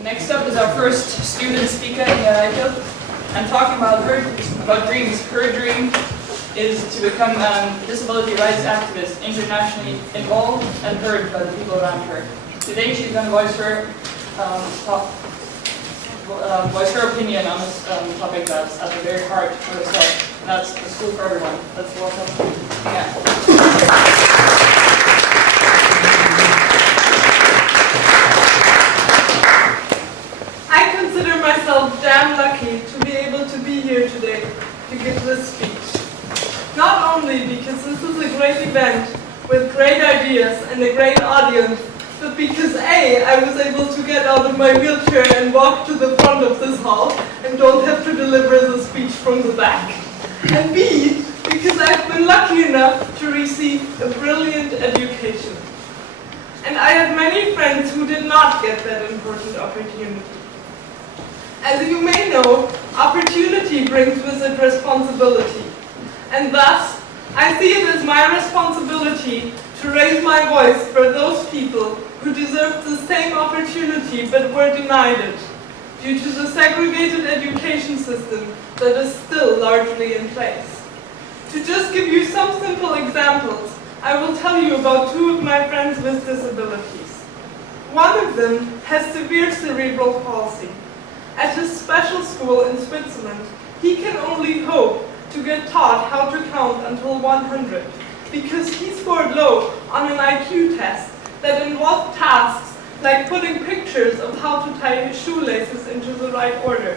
Next up is our first student speaker, Inga Reichelt. I'm talking about dreams. Her dream is to become a disability rights activist, internationally involved and heard by the people around her. Today she's going to voice her opinion on this topic that's at the very heart for herself, and that's the school for everyone. Let's welcome Inga. I consider myself damn lucky to be able to be here today to give this speech. Not only because this is a great event with great ideas and a great audience, but because A, I was able to get out of my wheelchair and walk to the front of this hall and don't have to deliver the speech from the back. And B, because I've been lucky enough to receive a brilliant education. And I have many friends who did not get that important opportunity. As you may know, opportunity brings with it responsibility. And thus, I see it as my responsibility to raise my voice for those people who deserved the same opportunity but were denied it due to the segregated education system that is still largely in place. To just give you some simple examples, I will tell you about two of my friends with disabilities. One of them has severe cerebral palsy. At his special school in Switzerland, he can only hope to get taught how to count until 100 because he scored low on an IQ test that involved tasks like putting pictures of how to tie his shoelaces into the right order.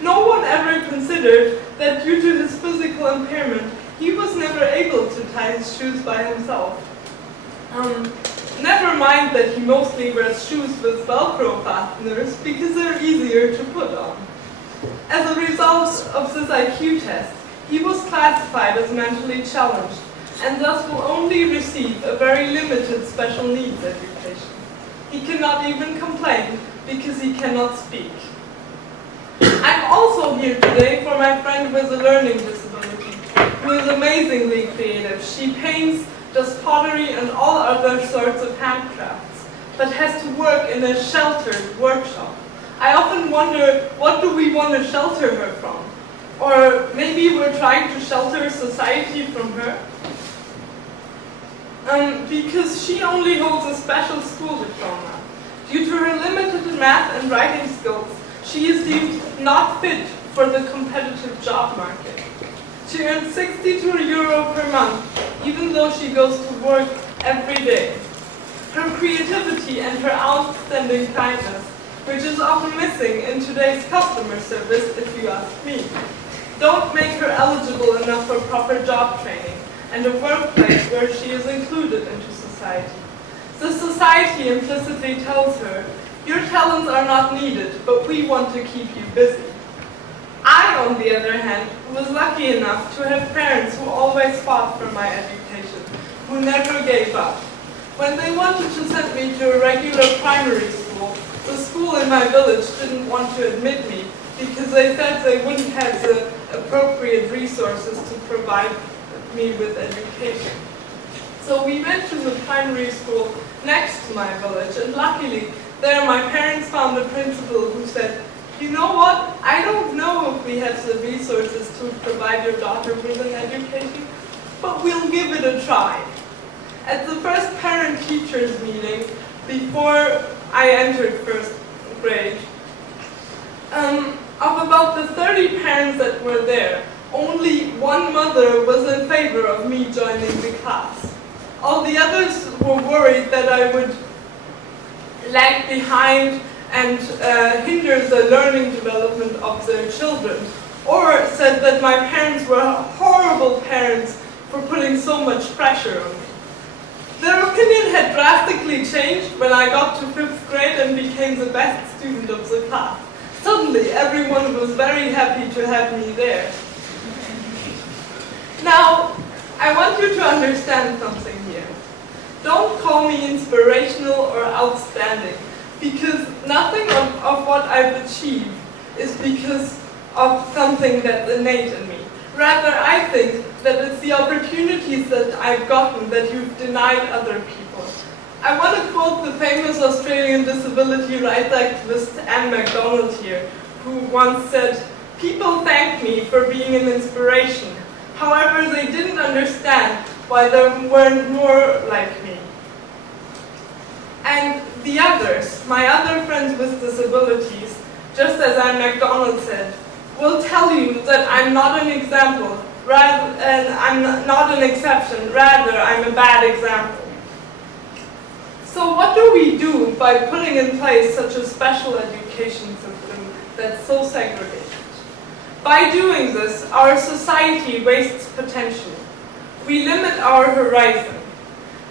No one ever considered that due to his physical impairment, he was never able to tie his shoes by himself. Never mind that he mostly wears shoes with Velcro fasteners because they're easier to put on. As a result of this IQ test, he was classified as mentally challenged and thus will only receive a very limited special needs education. He cannot even complain because he cannot speak. I'm also here today for my friend with a learning disability, who is amazingly creative. She paints, does pottery and all other sorts of handcrafts, but has to work in a sheltered workshop. I often wonder, what do we want to shelter her from? Or maybe we're trying to shelter society from her? Because she only holds a special school diploma. Due to her limited math and writing skills, she is deemed not fit for the competitive job market. She earns €62 per month, even though she goes to work every day. Her creativity and her outstanding kindness, which is often missing in today's customer service, if you ask me, don't make her eligible enough for proper job training and a workplace where she is included into society. The society implicitly tells her, your talents are not needed, but we want to keep you busy. I, on the other hand, was lucky enough to have parents who always fought for my education, who never gave up. When they wanted to send me to a regular primary school, the school in my village didn't want to admit me because they said they wouldn't have the appropriate resources to provide me with education. So we went to the primary school next to my village, and luckily there my parents found a principal who said, you know what, I don't know if we have the resources to provide your daughter with an education, but we'll give it a try. At the first parent-teachers meeting, before I entered first grade, of about the 30 parents that were there, only one mother was in favor of me joining the class. All the others were worried that I would lag behind and hinder the learning development of their children, or said that my parents were horrible parents for putting so much pressure on me. Their opinion had drastically changed when I got to 5th grade and became the best student of the class. Suddenly, everyone was very happy to have me there. Now, I want you to understand something here. Don't call me inspirational or outstanding, because nothing of what I've achieved is because of something that's innate in me. Rather, I think that it's the opportunities that I've gotten that you've denied other people. I want to quote the famous Australian disability rights activist Anne MacDonald here, who once said, "People thank me for being an inspiration. However, they didn't understand why there weren't more like me." And the others, my other friends with disabilities, just as Anne MacDonald said, will tell you that I'm not an example, and I'm not an exception, rather I'm a bad example. So what do we do by putting in place such a special education system that's so segregated? By doing this, our society wastes potential. We limit our horizon.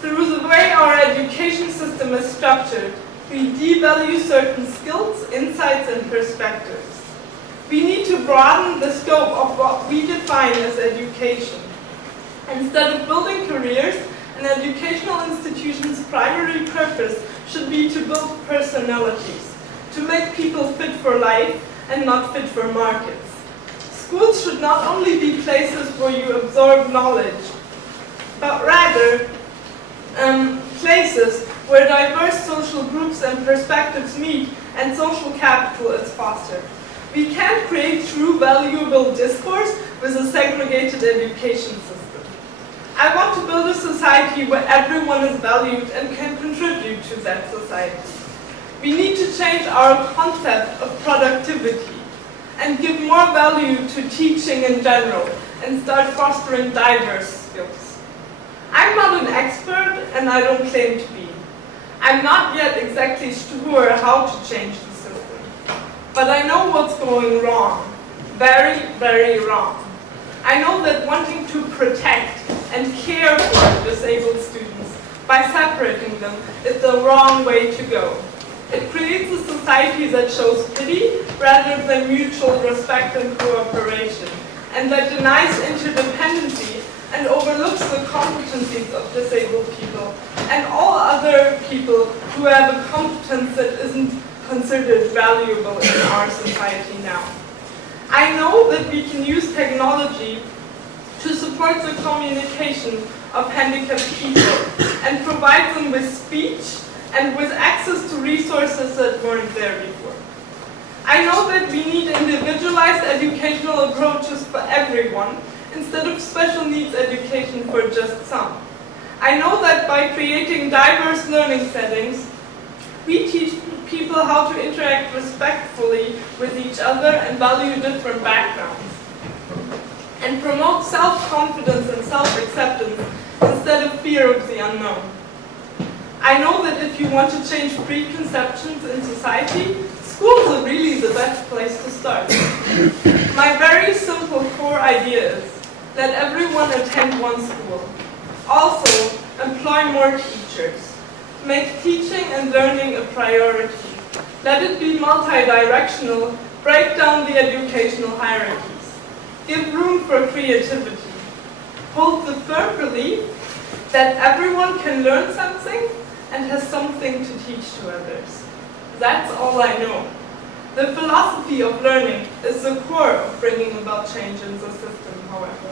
Through the way our education system is structured, we devalue certain skills, insights, and perspectives. We need to broaden the scope of what we define as education. Instead of building careers, an educational institution's primary purpose should be to build personalities, to make people fit for life and not fit for markets. Schools should not only be places where you absorb knowledge, but rather places where diverse social groups and perspectives meet and social capital is fostered. We can't create true valuable discourse with a segregated education system. I want to build a society where everyone is valued and can contribute to that society. We need to change our concept of productivity and give more value to teaching in general and start fostering diverse skills. I'm not an expert and I don't claim to be. I'm not yet exactly sure how to change the system, but I know what's going wrong. Very, very wrong. I know that wanting to protect and care for disabled students by separating them is the wrong way to go. It creates a society that shows pity rather than mutual respect and cooperation, and that denies interdependency and overlooks the competencies of disabled people and all other people who have a competence that isn't considered valuable in our society now. I know that we can use technology to support the communication of handicapped people and provide them with speech and with access to resources that weren't there before. I know that we need individualized educational approaches for everyone instead of special needs education for just some. I know that by creating diverse learning settings, we teach people how to interact respectfully with each other and value different backgrounds, and promote self-confidence and self-acceptance instead of fear of the unknown. I know that if you want to change preconceptions in society, schools are really the best place to start. My very simple core idea is let everyone attend one school. Also, employ more teachers. Make teaching and learning a priority. Let it be multi-directional. Break down the educational hierarchies. Give room for creativity. Hold the firm belief that everyone can learn something and has something to teach to others. That's all I know. The philosophy of learning is the core of bringing about change in the system, however.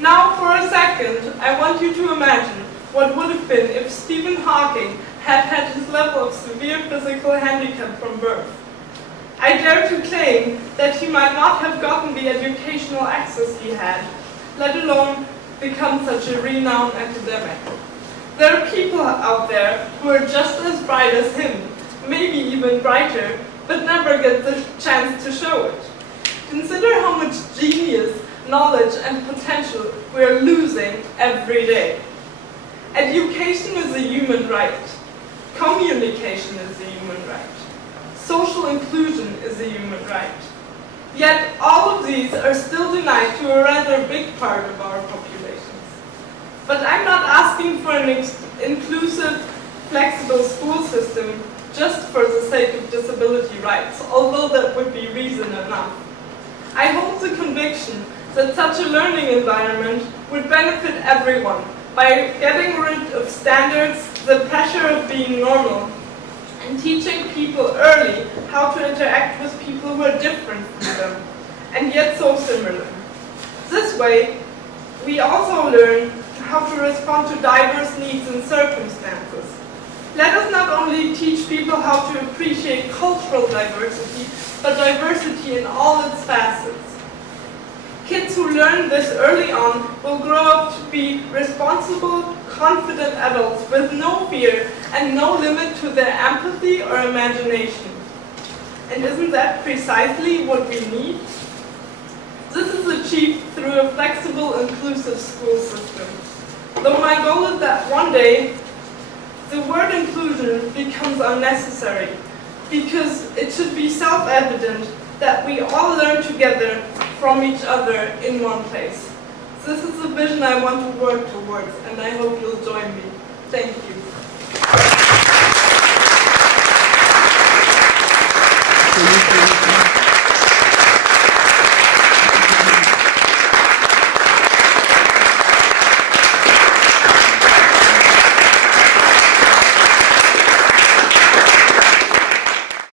Now, for a second, I want you to imagine what would have been if Stephen Hawking had had his level of severe physical handicap from birth. I dare to claim that he might not have gotten the educational access he had, let alone become such a renowned academic. There are people out there who are just as bright as him, maybe even brighter, but never get the chance to show it. Consider how much genius, knowledge, and potential we are losing every day. Education is a human right. Communication is a human right. Social inclusion is a human right. Yet all of these are still denied to a rather big part of our populations. But I'm not asking for an inclusive, flexible school system just for the sake of disability rights, although that would be reason enough. I hold the conviction that such a learning environment would benefit everyone by getting rid of standards, the pressure of being normal, and teaching people early how to interact with people who are different from them, and yet so similar. This way, we also learn how to respond to diverse needs and circumstances, Let us not only teach people how to appreciate cultural diversity, but diversity in all its facets. Kids who learn this early on will grow up to be responsible, confident adults with no fear and no limit to their empathy or imagination. And isn't that precisely what we need? This is achieved through a flexible, inclusive school system. Though my goal is that one day, the word inclusion becomes unnecessary, because it should be self-evident that we all learn together from each other in one place. This is the vision I want to work towards, and I hope you'll join me. Thank you.